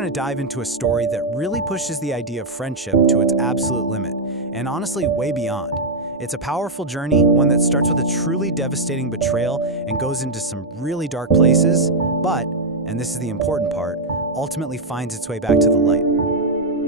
going to dive into a story that really pushes the idea of friendship to its absolute limit, and honestly, way beyond. It's a powerful journey, one that starts with a truly devastating betrayal and goes into some really dark places, but, and this is the important part, ultimately finds its way back to the light.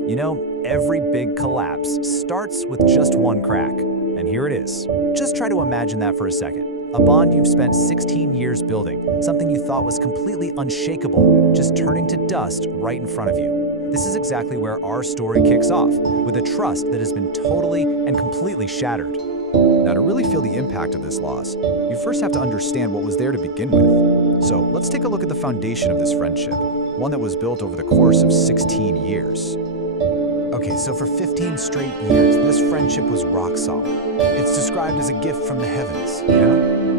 You know, every big collapse starts with just one crack, and here it is. Just try to imagine that for a second. A bond you've spent 16 years building, something you thought was completely unshakable, just turning to dust right in front of you. This is exactly where our story kicks off, with a trust that has been totally and completely shattered. Now, to really feel the impact of this loss, you first have to understand what was there to begin with. So let's take a look at the foundation of this friendship, one that was built over the course of 16 years. Okay, so for 15 straight years, this friendship was rock solid. It's described as a gift from the heavens,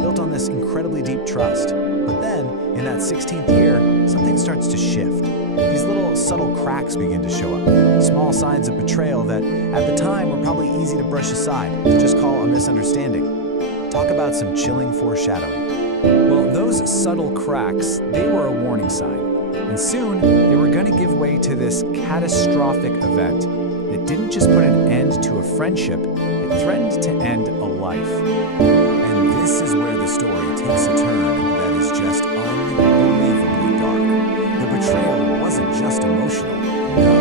built on this incredibly deep trust. But then, in that 16th year, something starts to shift. These little subtle cracks begin to show up, small signs of betrayal that, at the time, were probably easy to brush aside, to just call a misunderstanding. Talk about some chilling foreshadowing. Well, those subtle cracks, they were a warning sign. And soon, they were going to give way to this catastrophic event that didn't just put an end to a friendship, it threatened to end a life. And this is where the story takes a turn that is just unbelievably dark. The betrayal wasn't just emotional. No,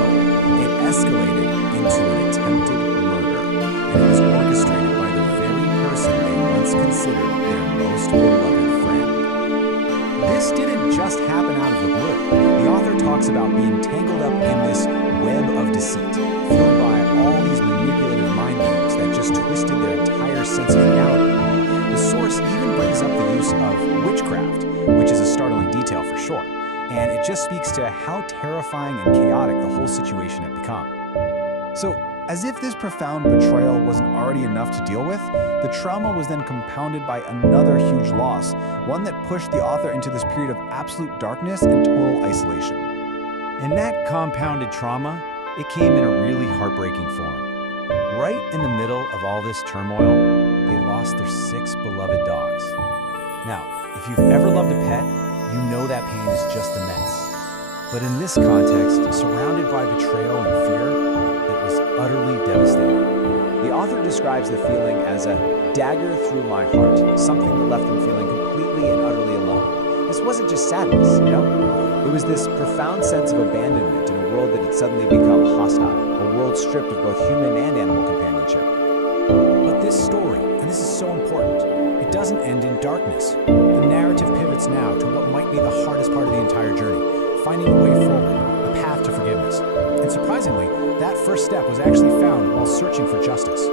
it escalated into an attempted murder. And it was orchestrated by the very person they once considered their most beloved friend. This didn't just happen out of the blue. The author talks about being tangled up in this web of deceit, fueled by all these manipulative mind games that just twisted their entire sense of reality. The source even brings up the use of witchcraft, which is a startling detail for sure, and it just speaks to how terrifying and chaotic the whole situation had become. So, as if this profound betrayal wasn't already enough to deal with, the trauma was then compounded by another huge loss, one that pushed the author into this period of absolute darkness and total isolation. And that compounded trauma, it came in a really heartbreaking form. Right in the middle of all this turmoil, they lost their 6 beloved dogs. Now, if you've ever loved a pet, you know that pain is just immense. But in this context, surrounded by betrayal and fear, it was utterly devastating. The author describes the feeling as a dagger through my heart, something that left them feeling completely and utterly alone. This wasn't just sadness, It was this profound sense of abandonment in a world that had suddenly become hostile, a world stripped of both human and animal companionship. But this story, and this is so important, it doesn't end in darkness. The narrative pivots now to what might be the hardest part of the entire journey, finding a way forward, a path to forgiveness. And surprisingly, that first step was actually found while searching for justice.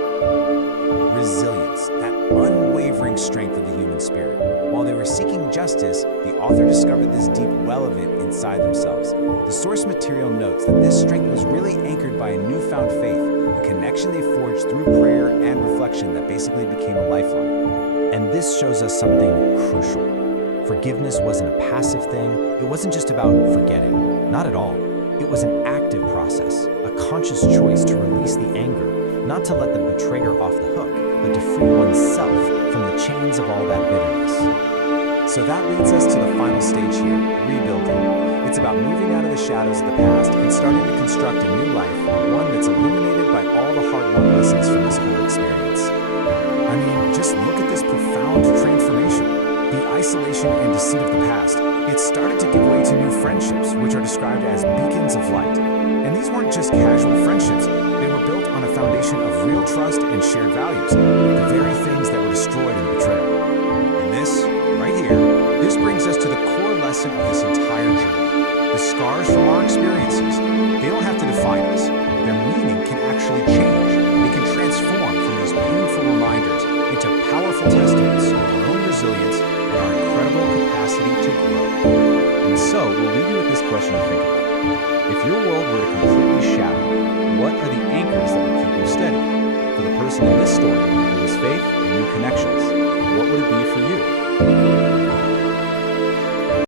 Resilience, that unwavering strength of the human spirit. While they were seeking justice, the author discovered this deep well of it inside themselves. The source material notes that this strength was really anchored by a newfound faith, a connection they forged through prayer and reflection that basically became a lifeline. And this shows us something crucial. Forgiveness wasn't a passive thing. It wasn't just about forgetting. Not at all. It was an active process, a conscious choice to release the anger, not to let the betrayer off the hook, but to free oneself from the chains of all that bitterness. So that leads us to the final stage here, rebuilding. It's about moving out of the shadows of the past and starting to construct a new life, one that's illuminated by all the hard-won lessons from this whole experience. I mean, just look at this profound transformation. The isolation and deceit of the past, it started to give way to new friendships, which are described as beacons of light. And these weren't just casual friendships, they were built on a foundation of real trust and shared values, the very things that were destroyed in betrayal. And this, right here, this brings us to the core lesson of this entire journey. The scars from our experiences, they don't have to define us. Their meaning can actually change. They can transform from these painful reminders into powerful testaments of our own resilience and our incredible capacity to grow. And so, we'll leave you with this question to think about. If your world were to completely shatter, what are the anchors that would keep you steady? For the person in this story, it was faith and new connections. What would it be for you?